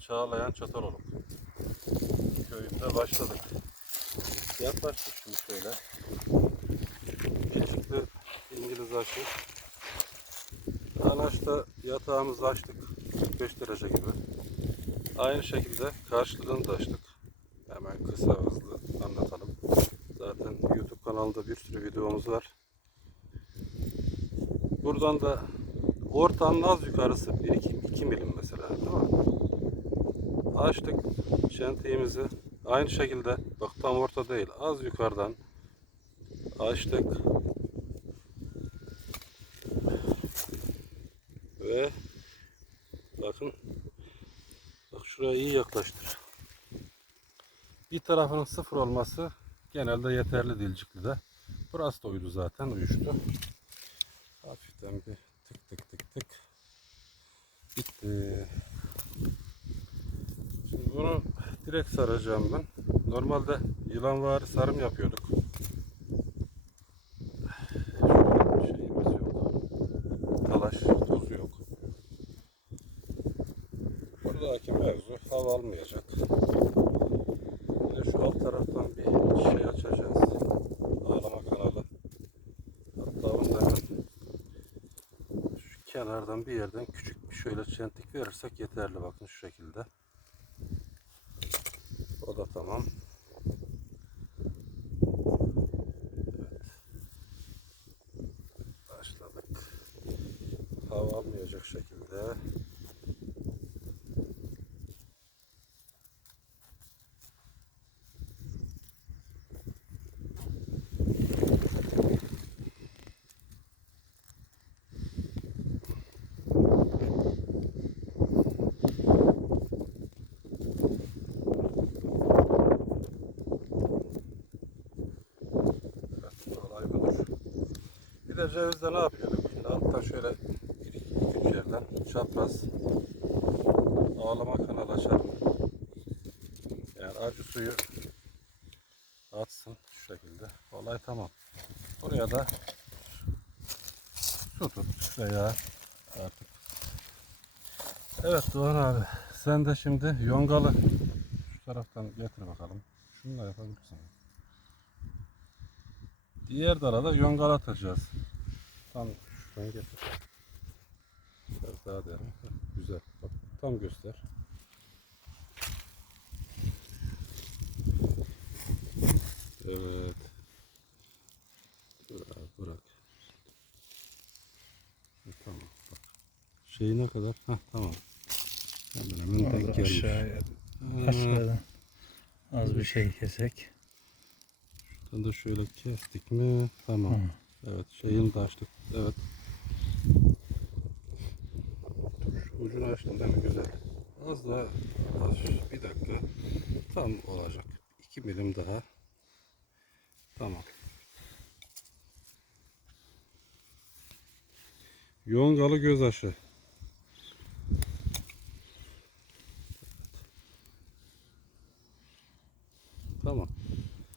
Çağlayan Çataloluk köyünde başladık. Yaklaştık şimdi şöyle. Çeşitli İngiliz aşı. Anaçta yatağımızı açtık 45 derece gibi. Aynı şekilde karşılığını da açtık. Hemen kısa hızlı anlatalım. Zaten YouTube kanalında bir sürü videomuz var. Buradan da ortanın az yukarısı 1-2 milim mesela değil mi? Açtık çentiğimizi. Aynı şekilde bak tam orta değil az yukarıdan açtık. Ve bakın bak şuraya iyi yaklaştır. Bir tarafının sıfır olması genelde yeterli dilcikli de. Burası da uydu zaten uyuştu. Hafiften bir tık tık tık tık. Bitti. Şimdi bunu direkt saracağım ben. Normalde yılanvari sarım yapıyorduk. Şeyimiz yok. Talaş, toz yok. Buradaki mevzu hava almayacak. Bir de şu alt taraftan bir şey açacağız. Ağlama kanalı. Hatta onu da hemen şu kenardan bir yerden küçük bir şöyle çentik verirsek yeterli bakın şu şekilde. O da tamam. Evet. Başladık. Hava almayacak şekilde. Evet, olay budur. Bir de cevizde ne yapıyorduk? Şimdi altta şöyle bir iki üç yerden çapraz ağlama kanal açalım. Yani acı suyu atsın şu şekilde. Olay tamam. Buraya da su tut veya artık. Evet Doğan abi sen de şimdi yongalı şu taraftan getir bakalım. Şunu da yapabilirsin. Diğer dala da yongal atacağız. Tam şuradan getir. Biraz daha derin. Güzel. Bak tam göster. Evet. Abi bırak. Heh, Tamam. Bak. Şeyi ne kadar? Heh, tamam. Hemen hemen denk gelmiş. Aşağıya, aşağıdan az bir şey kesek. Şuradan da şöyle kestik mi? Tamam. Hı. Evet şeyini de açtık. Evet. Şu ucunu açtım değil mi? Güzel. Az daha az. Bir dakika. Tam olacak. 2 milim daha. Tamam. Yongalı göz aşı. Tamam.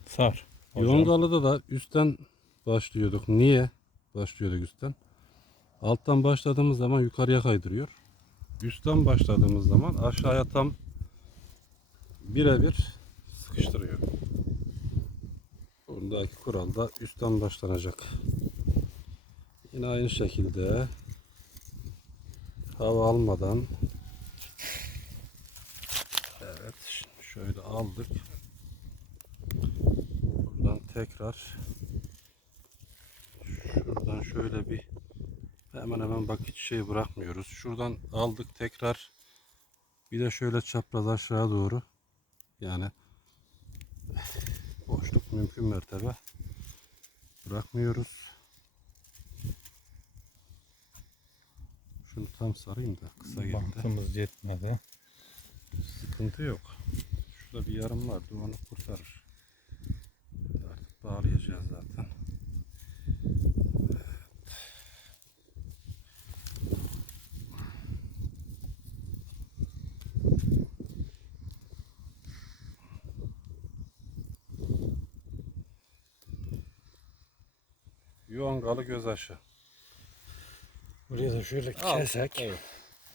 Sar. hocam. Yongalı'da da üstten başlıyorduk. Niye başlıyorduk üstten? Alttan başladığımız zaman yukarıya kaydırıyor. Üstten başladığımız zaman aşağıya tam birebir sıkıştırıyor. Buradaki kural da üstten başlanacak. Yine aynı şekilde hava almadan Evet şöyle aldık. Buradan tekrar şöyle bir hemen hemen bak hiç şey bırakmıyoruz. Şuradan aldık tekrar bir de şöyle çapraz aşağı doğru yani boşluk mümkün mertebe bırakmıyoruz. Şunu tam sarayım da kısa geldi. Baktığımız yetmedi. Sıkıntı yok. Şurada bir yarım var. Onu kurtarır. Artık bağlayacağız zaten. Yongalı göz aşı. Buraya da şöyle Al. kesek. Evet.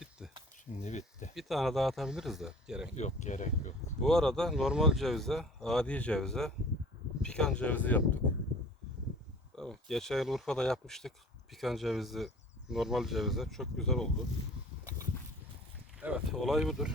Bitti. Şimdi bitti. Bir tane daha atabiliriz de gerek yok. Yok gerek yok. Bu arada normal cevize, adi cevize, pikan cevizi yaptık. Tamam. Geçen yıl Urfa'da yapmıştık. Pikan cevizi, normal cevize. Çok güzel oldu. Evet olay budur.